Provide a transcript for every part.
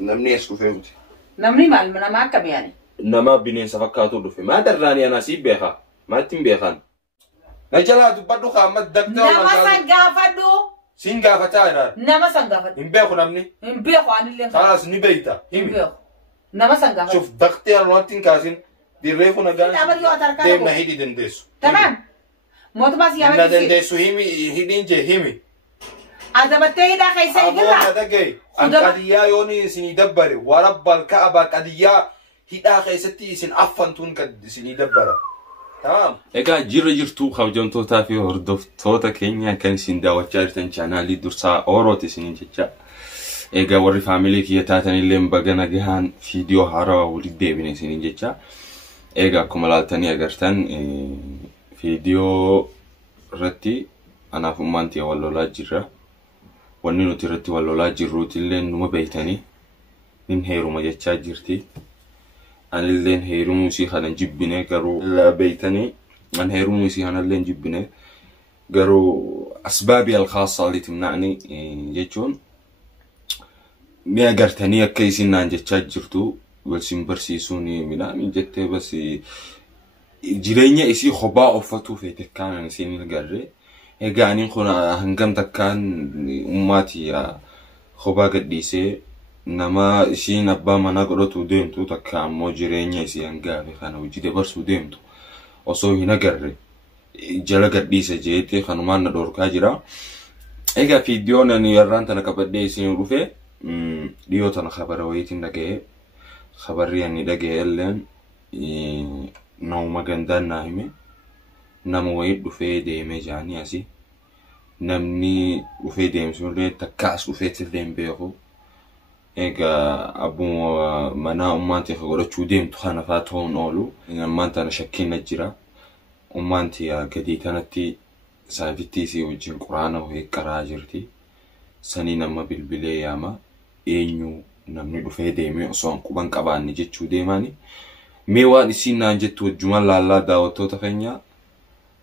نمني اسكو فهمتي نمني مال من ما كم يعني انما بنين سفكاتو دفي ما دراني انا سيب بيخا ما تم بيخان نجلا دبدو خامد دكتور نما سنغافدو سنغافتا نما سنغافد امبيخو نمني امبيخو عن اللي خلاص نبيتا امبيخو نما سنغافد شوف دكتور الوقتين كاسين دي ريفو نغان ديم نهيدي دندسو تمام موت ما سيامي دندسو هيدين جي هيمي عزبتي دا خيسي قرا هذا جاي قديا يوني سني دبر ورب الكعبه قديا هيدا خيستي سن افنتون قد سني دبر تمام ايغا جيرتو خوجنتو تافي هردوف توتا كينيا كان سين داوچارتن چانالي درسا اوروتي سنين جچا ايغا وري فاميلي كي تاتني لم بغنا جهان فيديو هارا ودي بين سنين جچا ايغا كوملالتني اغرتن فيديو رتي انا فمانتي والله جيرا ونينو تيرتي والله جيروتي لين نما بيتاني من هيرو ما جچا جيرتي أنا اللين هيرو موسي خانا جبني قرو لا بيتني من هيرو موسي أنا اللين جبني قرو أسبابي الخاصة اللي تمنعني جيتشون ميا قرتني كيسين نان جتشات جرتو والسين برسيسوني من جتة بس جرينيا إسي خباء وفتو في تكان نسيني القرة إيجاني خونا هنقم تكان أماتي خباء قديسي nama si nabba mana godhotu deemtu takka ammoo jireenya isii hangaafe kana hojii dabarsuu deemtu osoo hin agarre jala gadhiisa jeettee kanumaan na dhorkaa jira. Egaa fiidiyoon ani yarraan tana qabadhee isin dhufe dhiyoo tana khabara wayiitiin dhaga'ee khabarri ani dhaga'e illeen nama gandaan naa hime nama wayii dhufee deemee jaanii asii namni dhufee deemsullee takka as dhufeetti illee beeku. Ega abu mana umanti khagora chudem tukhana fatun olu manta na shakkina jira umanti ya gaditanati saviti si wajin qur'ana ho qara jirti sani nama bilbile yama enyu namni dhufe deeme oson kuban qabanni jechu deemani mewa isina jettu jumal alla daawattoota keenya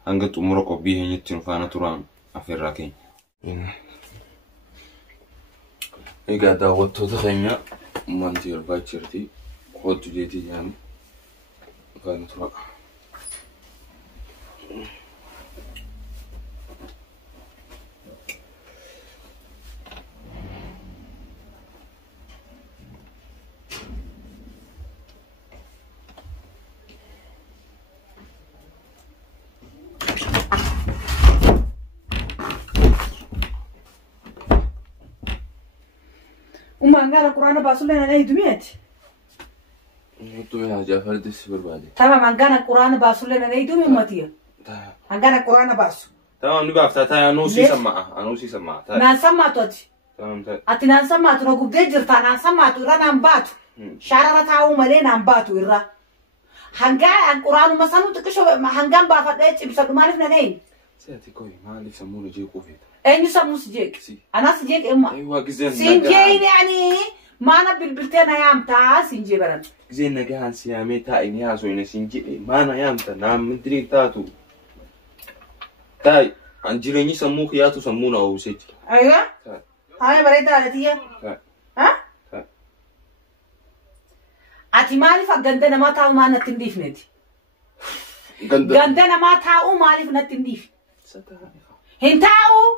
hanga xumura qobii heenyatti nufaana turan afirra keenya إيجا داوتو تخينيا مانتير باچرتي خود جيتي يعني كان ترى وما عندنا قرآن باسولنا أنا يدوميت. يدومي هذا جافر دس بربادي. تمام عندنا قرآن باسولنا أنا يدومي ماتيا. عندنا قرآن باسو. تمام نبغى تاتا أنوسي سماع نان سماع توتي. تمام تمام. أتنان سماع تو نقول دجر تان سماع تو رنا نباتو. شارع تاو ملين نباتو إرّا. عندنا قرآن مثلاً تكشف عندنا بافدة بسرعة ما نفنا نين. سيأتي كوي ما لي سمونه جي كوفيت. أي نسمو سجيك. أنا سجيك إما. أيوة جزين. سجين يعني ما أنا بالبلتين أيام تا سجي برد. جزين نجاهن سيامي تا إني هاسوين سجي ما أنا أيام تا نام مدري تاتو. تاي أنجيلني سموه خياتو سمونا أو سجي. أيوة. هاي بريدة على تيا. ها؟ أتمالي فجندنا ما تاو ما نتنديف ندي. جندنا ما تاو مالي فنتنديف. هنتاو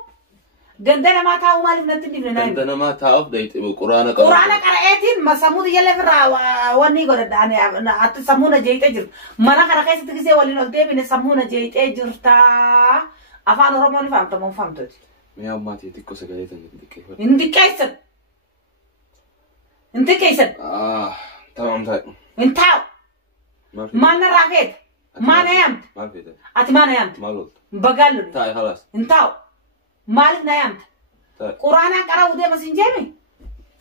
جندنا ما تاو مالي فنتنديف نايم. جندنا ما تاو بديت قرآن قرأتين ما سمود يلا فرا وني قرد أنا أتسمونا جيت أجر ما أنا خرقيس تكسي ولي نقدي بين سمونا جيت أجر تا أفعل رموني فهمت ما فهمتش. يا أمي تيجي سكاليت عندك كيسن أنت كيسن تمام تاي أنتاو ما أنا راكيت ما نيمت ما في ده أتما نيمت ما لولت بقالو تاي خلاص أنتاو مالك نيمت تاي قرآن قرأ وده مسنجمي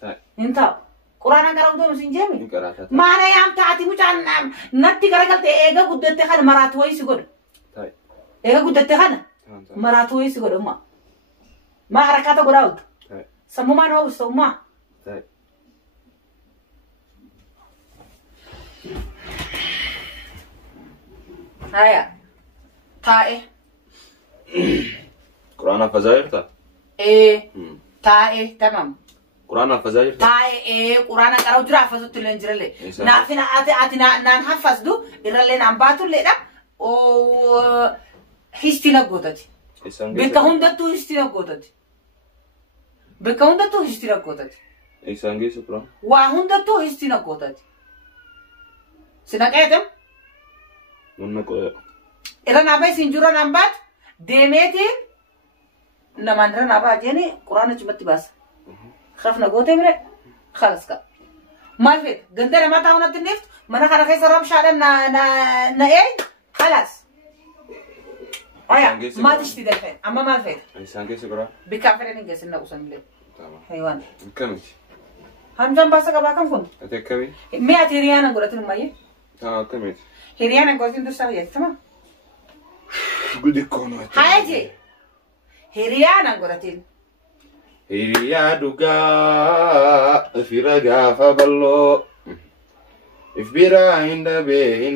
تاي أنتاو قرآن قرأ وده مسنجمي قرأت ما نيمت أتي مجان نتي قرأت إيجا قدرت خان مراتوي سيقول تاي إيجا قدرت خان مراتوي سيقول ما حركاته قراود سمو ما نو سمو تاي هيا تاء قرآن فزاير تا إيه تاء تمام قرآن الفزاجر هاي قرآن قرأوا جرا حفظت الانجيل لي نافنا أتي نان حفظدو إرلين عم باتو لي ده أو هيستينا قوتاتي بكون ده تو هيستينا قوتاتي بكون ده تو هيستينا قوتاتي إيسانجي سكران وهون ده تو هيستينا قوتاتي سنك أدم منك إذا نبي سنجورا نبات دمتين نماندر نبات جاني قرآن جمت بس خفنا قوتي مرة خلاص كا ما في قندر ما تاونا تنفت منا خرا خيس رب شادا نا إيه خلاص أيا ما تشتي دلفين أما ما في إيسانجي سكران بكافرين إنجاز إنه وصل لي تمام حيوان كميت هم جنب بس كم كون أتكمي مئة ريانا قلت لهم ماي كميت ريانا قلت لهم تسوي تمام قدي كونو هاجي ريانا قلت لهم Hiriyaa dhugaa fira gaafa bal'oo if biraa hin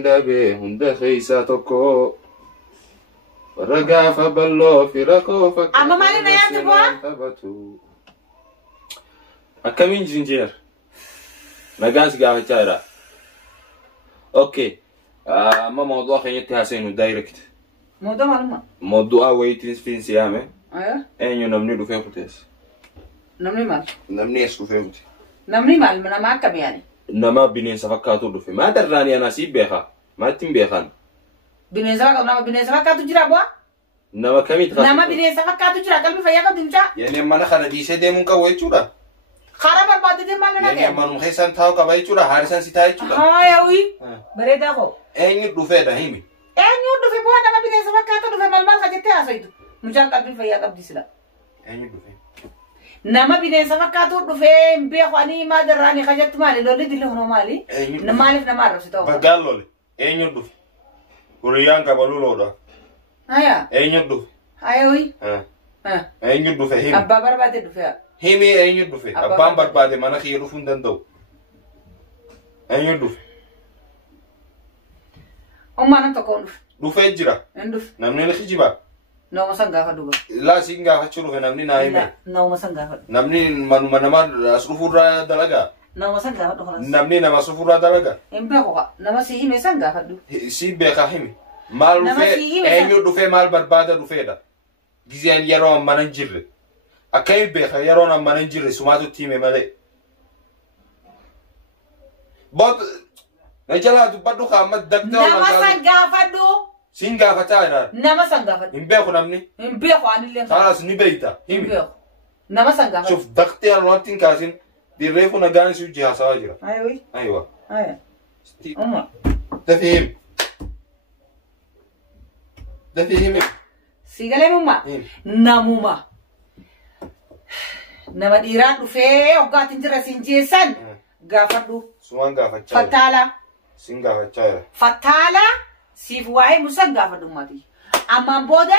dhabee hunda keessaa tokko warra gaafa bal'oo fira koo Amma maaliif na yaaddu bu'aa? taphatu. Akkamiin jinjeer? Nagaan si gaafachaa jira. Okay. Amma mawdu'a keenyatti haaseenu direct. موضوع معلومة Mawdu'a wayitiin fiin siyaame أيوه eenyu namni dhufee kutees. نمني مال Namni as dhufee kute. نمني مال من ما كم يعني Nama bineensa fakkaatu dhufe. Maa darraanii anaa siif beekaa? Maatti hin beekan? bineensa fakkaatu jira bu'aa Nama kamiit nama bineensa fakkaatu jira qalbii fayyaa qabdi mucaa Yennee mana kana dhiisee deemuun qabu jechuudha. karaa barbaaddatee maal na Yennee dhaga'e manuma keessan taa'u qaba jechuudha. Haarisan si ta'a jechuudha. haayawii bareedaa koo Eenyu dhufeedha himi? eenyuun dhufe bu'aa nama bineensa fakkaatu dhufe maal ka jettee haasaitu mucaan qalbii fayyaa qabdi sila Eenyu dhufe? nama bineensa fakkaatu dhufe hin beeku ani maa darraanii ka jettu maali lolli dilli hunoo maali maaliif nama arrabsi ta'u Baggaan lole. Eenyu dhufe? Huriyyaan qabaluu loodha. haya Eenyu dhufe? haayawii Eenyu dhufe himi? abbaa barbaade dhufe Himi eenyu dhufe? Abbaan barbaade mana kiyya dhufuu hin danda'u. Eenyu dhufe? ummaan tokkoon dhufe Dhufee jira. hin dhufe Namni ni kijibaa? nama san gaafa dhuga Laa siin gaafachuu dhufe namni naa hime. nama san gaafa Namni manuma namaa as dhufuurraa dalagaa? nama san gaafa dhuga Namni nama as dhufuurraa dalagaa? hin beeku ka nama si hime san gaafa dhuga Si beekaa himi. Maal Nama dhufee si hime eenyu dhufee maal barbaada dhufeedha. Gizeen yeroo ammana hin jirre. Akkami beeka yeroon ammana hin jirre sumaatutti hime malee. Boot na jalaa dubbadhu kaa amma dagdaa nama san gaafa dhuga siin gaafataa jedhaan. nama san gaafa dhuga Hin beeku namni. hin beeku anillee Kaalas ni beeyta. hin Himi. beeku nama san gaafa Shuf daqxee alumatti hin kaasin dirreefu nagaan si hojii haasawaa jira. haayawii Aywa. haaya umma Dafii himi. Dafii himi. sigalee mumma Himi. namuma nama dhiiraan dhufee hoggaatiin jira siin jeessan gaafadhu Sumaan gaafachaa jira. fattaala Siin gaafachaa jira. fattaala siif waa'ee musan gaafadhu ummati ammaan booda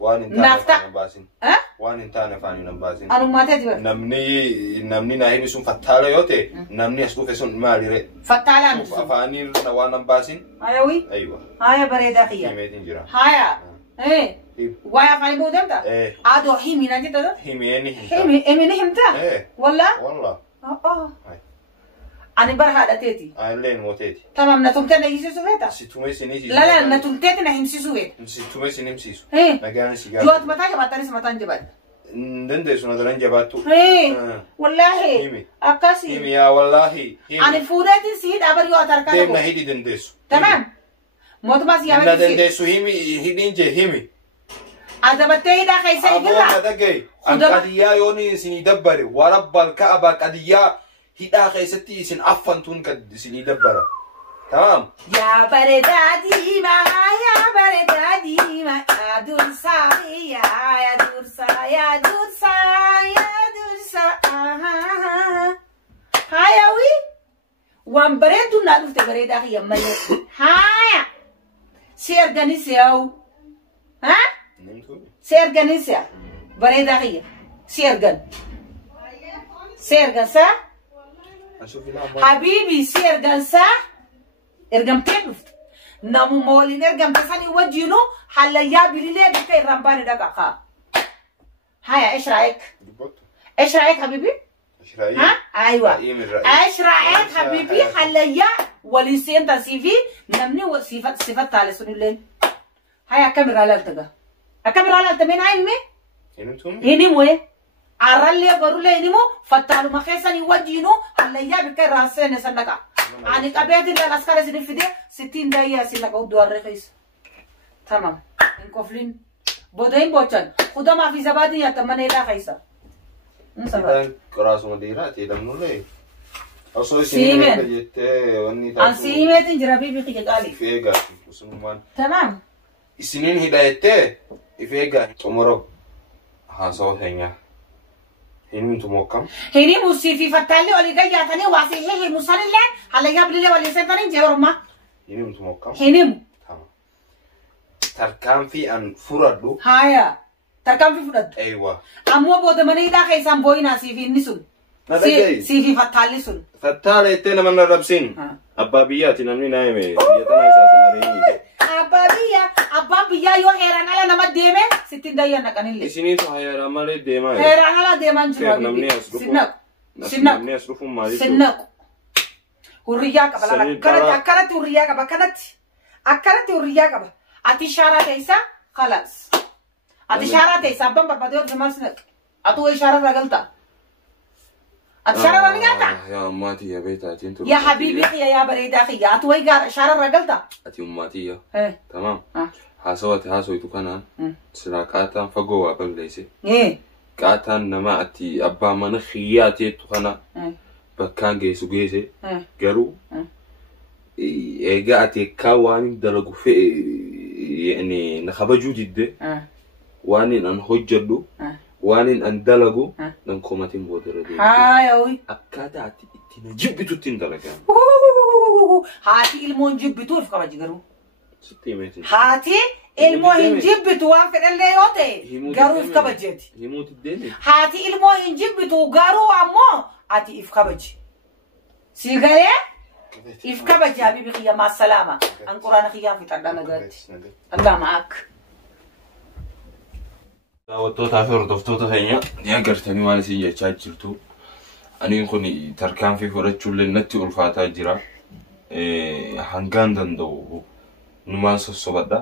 Waan hin taane Nafta. afaan hin baasin. eh Waan hin taane afaan hin baasin. anummateeti bar Namni naa himi sun fattaala yoo ta'e namni as dhufe sun maalire? fattaalaan Shuf afaanii irra waan hin baasin. haayawii Aywa. haaya bareedaa kiyya Himeetiin jira. haaya Himi. waa'ee afaan buu damta Eh. adoo himina jetta Himeen himta. himini himta Eh. walla Wallah. Hai. ani bar haadhateeti Aanilleen mooteeti. tamam na tumte na himsisu feeta Situme sinii lala na tumteeti na himsisu feeta Situme sinimsiisu. Eh. Nagaan si Juat gaafa. mataa jabaatanis mataan jabaadha. Dandeessu na daran jabaattu. Wallahi Himi. akkasi. Himi yaa wallaahi. Ani fuudheetiin si hidhaa bari yoo ati harkaa Deemna qabu. hidhi dandeessu. Tamam. Mootummaa si Na yaamee si dandeessu himi hidhiin jee himi. adabattee hidhaa keessa Abooma ifirra. dhagaye. An Fudama- qadiyyaa yoon isinii dabbare warabbal ka'aba qadiyyaa hidhaa keessatti isin affantuun kan isinii dabbara. Tamam. Yaa bareedaa diimaa yaa bareedaa diimaa yaa dursaa yaa dursaa yaa dursaa yaa dursaa. Haayawi waan bareedu naa dhufte bareedaa kiyya malee. Haaya si erganis yaa'u. Haa? Si erganis yaa bareedaa kiyya si ergan. Si ergansaa habiibi si ergansaa. ergamtee dhufte namuma waliin ergamte sanii wajjiinu hallayyaa bililee dhufte irraan baane dhaqa haa haya ish raayik ايش رايك حبيبي؟ ايش رايك؟ ها ايوه رأيي من رأيك. ايش رايك حبيبي؟ هليا وليسين تسيفي نمني صفات ثالث الليل هاي الكاميرا لا تلقى الكاميرا لا تمين هاي مي انتم هني موي عرالي برولي هني مو فتالو ما خيسني وجينو هليا بك راسين سنكا اني قبيت العسكر سنفدي 60 دقيقه سنكا ودوار رخيص تمام انكفلين بودين بوچن خدا ما في زبادي يا تمني لا خيسا إذا كراس مديرات إذا منو ليه؟ أصلا سيمن. جت وني ان سيمت جربي بك قالي إفيجا مسلمان تمام السنين هدايته إفيجا عمره هاسو ثانية هني تموكم هني موسيفي فتالي ولي جاياتني واسيه مسللين هلا جاب لي ولي سنتين جورما هني تموكم هني تمام تركان في أن فردو هايا تركم في فرد أيوة امو بود مني دا خيسان بوينا سيفي نسون سيفي فتالي سون فتالة يتنا من الربسين أبابيات نمني نايمة يتنا إساسنا ريني ababiyya yo heran ala nama deme 60 dayya nakanille إسنين تو هاي رمالي ديما heran ala deman خير نمني jiro أسرفو sinak نمني أسرفو مالي sinak hurriya qabala Sani akarat hurriya qaba akarat hurriya qaba ati shara teisa khalas ati shara teisa abban barbade or jamal sinak atu ishara ragalta ati shara ragalta يا أماتي يا بيتاتي انتو يا حبيبي يا بريد اخي atu ishara ragalta أتي أماتي يا eh تمام حاسواتي حاسويتو كانان سلا كاتان فقوا بليسي eh كاتان نما أتي أبا من خياتي تخنا بكان جيسو جيسي قرو إيجا أتي كاواني دلقو في يعني نخبجو جدي وانين أن هجدو وانين أن دلقو ننكوماتين بودردو هاي اوي أكادا أتي تنجبتو تندلقان هاتي المون جبتو في كما جيرو ستي ميتي هاتي المون جبتو وان في اللي يوتي غارو في كما جيتي يموت الدنيا هاتي المون جبتو غارو امو اتي في كما جي سيغايه في كما جي حبيبي خيا مع السلامه ان قران خيا في تدانا غات الله معك daawwattoota fi hordoftoota keenya ni agartanii waan isin jechaa jirtu aniin kun tarkaan fi fudhachuullee natti ulfaataa jira hangaan danda'u numaan sossobadha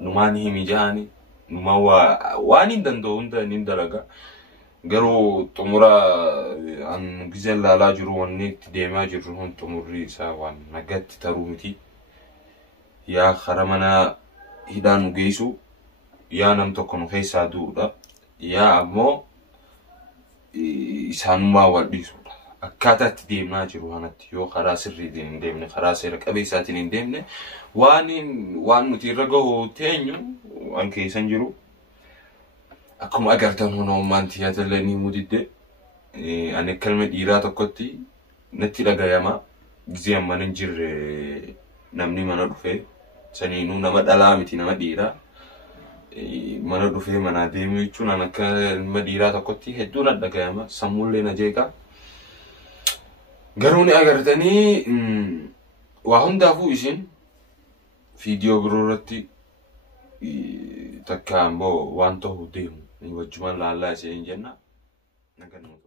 numaan himi jahani numaan waan hin danda'u hunda hin dalaga garuu xumura an gizeen laalaa jiru wanni itti deemaa jirru hun xumurri isaa waan nagatti taruu miti yaa kara mana hidhaan nu geessu yaa nam tokko nu keessaa duudha yaa ammoo isaanumaa wal dhiisudha akkaataa itti deemaa jiru kanatti yoo karaa sirriitiin hin deemne karaa seera qabeessaatiin hin deemne waan nuti irra gahu teenyu waan keessan jiru akkuma agartan hunoomaan tiyaatallee ni mudidde ani akkalma dhiiraa tokkotti natti dhagayama gizee amma hin jirre namni mana dhufe saniinuu nama dhalaa miti nama dhiiraa mana dhufee mana deemu jechuun an akka ilma dhiiraa tokkotti hedduun dhagayama sammuullee na jeeqa garuu ni agartanii waa hundaafuu isin viidiyoo biroo irratti takka amboo waan ta'u deemu wajjumaan laallaa isheen jenna nagannu